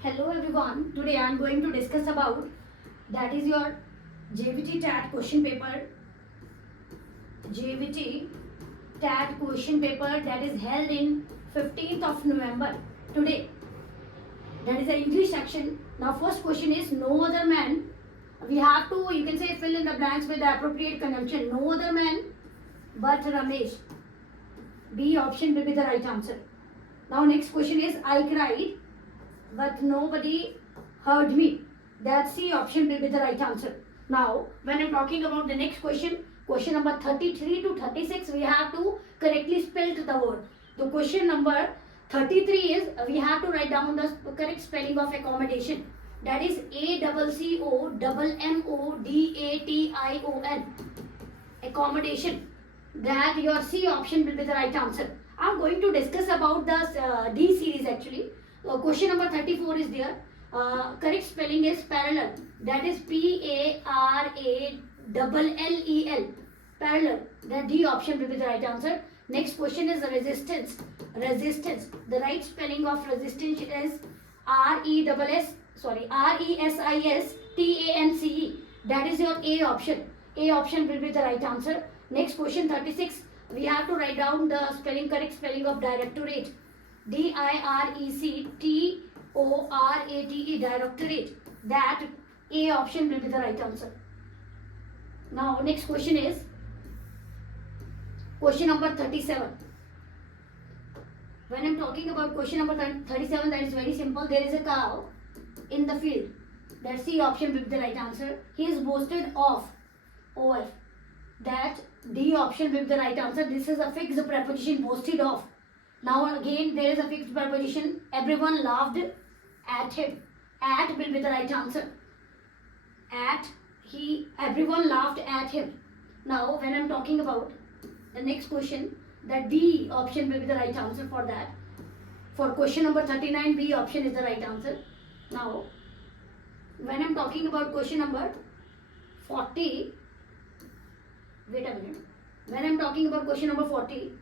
Hello everyone. Today I am going to discuss about that is your JVT TAT question paper. JVT TAT question paper that is held in 15th of November today. That is the English section. Now first question is no other man. We have to, you can say, fill in the blanks with the appropriate conjunction. No other man but Ramesh. B option will be the right answer. Now next question is I cried but nobody heard me. That C option will be the right answer. Now, when I'm talking about the next question, question number 33 to 36, we have to correctly spell the word. The question number 33 is we have to write down the correct spelling of accommodation. That is ACCOMMODATION. Accommodation. That your C option will be the right answer. I'm going to discuss about the D series actually. Question number 34 is there. Correct spelling is parallel. That is PARALLEL. Parallel. The D option will be the right answer. Next question is resistance. Resistance. The right spelling of resistance is RESISTANCE. That is your A option. A option will be the right answer. Next question 36. We have to write down the correct spelling of directorate. DIRECTORATE. Directorate. That A option will be the right answer. Now next question is question number 37. When I'm talking about question number 37, that is very simple. There is a cow in the field. That C option will be the right answer. He is boasted of. OF. That D option will be the right answer. This is a fixed preposition, boasted of. Now again there is a fixed preposition. Everyone laughed at him. At will be the right answer. Everyone laughed at him. Now when I'm talking about the next question, the D option will be the right answer for that. For question number 39, B option is the right answer. Now when I'm talking about question number 40, wait a minute. When I'm talking about question number 40,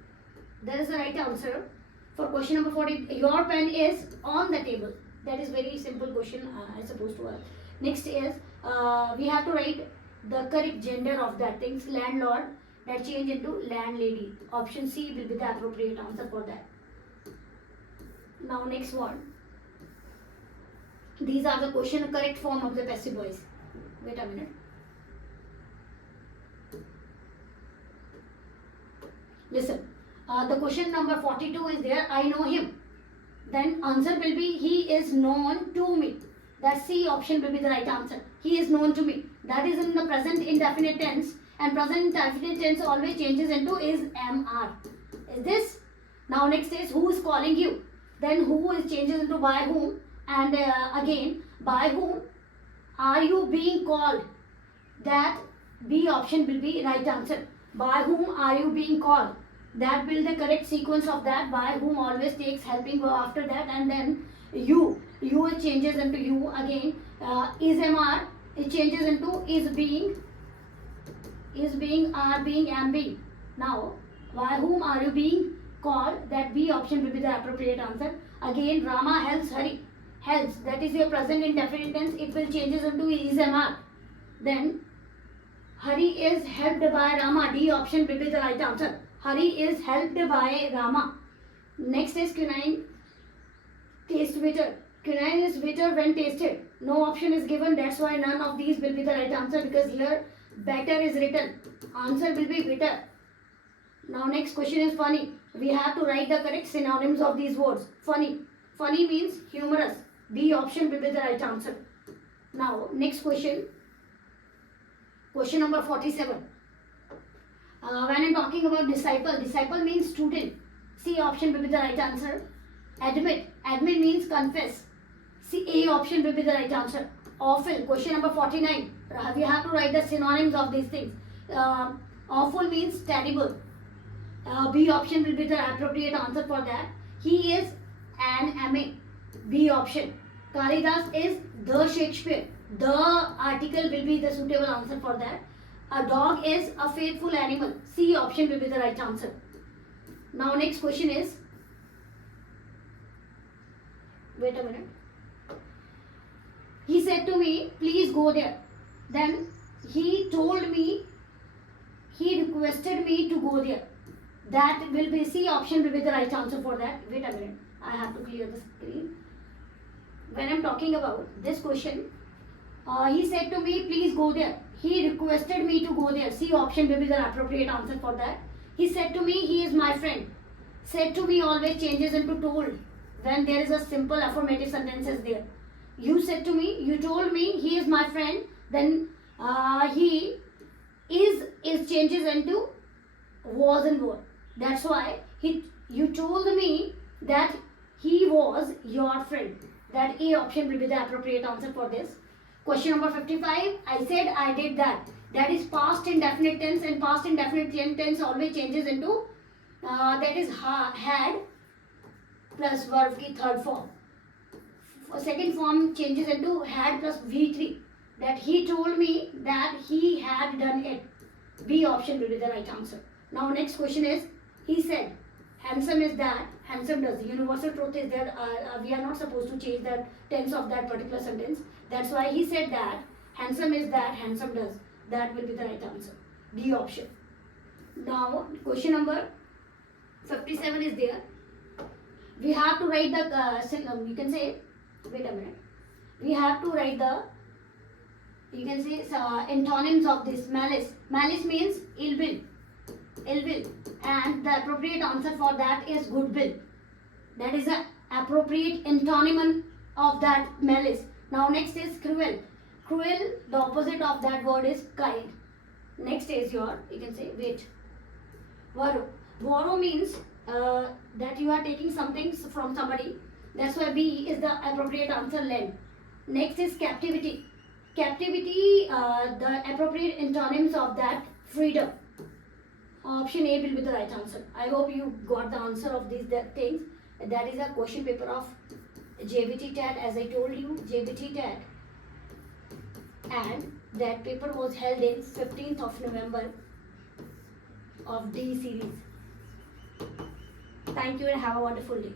there is the right answer. For question number 40, your pen is on the table. That is very simple question I supposed to ask. Next is we have to write the correct gender of that things. Landlord, that change into landlady. Option C will be the appropriate answer for that. Now next one. These are the question correct form of the passive voice. Wait a minute. Listen. The question number 42 is there. I know him. Then answer will be he is known to me. That C option will be the right answer. He is known to me. That is in the present indefinite tense, and present indefinite tense always changes into is MR. Is this? Now next is who is calling you. Then who is changes into by whom, and again by whom are you being called. That B option will be right answer. By whom are you being called. That will the correct sequence of that. By whom always takes helping verb after that, and then you it changes into you again. Is MR, it changes into is being, are being, am being. Now by whom are you being called. That B option will be the appropriate answer. Again Rama helps Hari. Helps, that is your present indefinite tense. It will changes into is MR. Then Hari is helped by Rama. D option will be the right answer. Hari is helped by Rama. Next is quinine taste bitter. Quinine is bitter when tasted. No option is given. That's why none of these will be the right answer, because here better is written. Answer will be bitter. Now next question is funny. We have to write the correct synonyms of these words. Funny. Funny means humorous. B option will be the right answer. Now next question. Question number 47. When I'm talking about disciple, disciple means student. C option will be the right answer. Admit, admit means confess. C, A option will be the right answer. Awful, question number 49. We have to write the synonyms of these things. Awful means terrible. B option will be the appropriate answer for that. He is an MA. B option. Kalidas is the Shakespeare. The article will be the suitable answer for that. A dog is a faithful animal. C option will be the right answer. Now next question is, wait a minute. He said to me, please go there. Then he told me, he requested me to go there. That will be C option will be the right answer for that. Wait a minute. I have to clear the screen. When I'm talking about this question, he said to me, please go there. He requested me to go there. C option will be the appropriate answer for that. He said to me, he is my friend. Said to me always changes into told when there is a simple affirmative sentences there. You said to me, you told me he is my friend. Then he is changes into was and were. That's why you told me that he was your friend. That A option will be the appropriate answer for this. Question number 55. I said I did that. That is past indefinite tense, and past indefinite tense always changes into that is had plus verb की third form. Second form changes into had plus V3. That he told me that he had done it. B option will be the right answer. Now next question is, he said, handsome is that, handsome does. Universal truth is that we are not supposed to change the tense of that particular sentence. That's why he said that, handsome is that, handsome does. That will be the right answer. D option. Now question number 57 is there. We have to write the, you can say, wait a minute. We have to write the, you can say antonyms of this. Malice. Malice means ill will. Ill will. And the appropriate answer for that is goodwill. That is the appropriate antonym of that malice. Now next is cruel. Cruel, the opposite of that word is kind. Next is your, you can say, wait. Borrow. Borrow means that you are taking something from somebody. That's why B is the appropriate answer, lend. Next is captivity. Captivity, the appropriate antonyms of that, freedom. Option A will be the right answer. I hope you got the answer of these things. That is a question paper of JBT TAT, as I told you, JBT TAT. And that paper was held in 15th of November of D series. Thank you and have a wonderful day.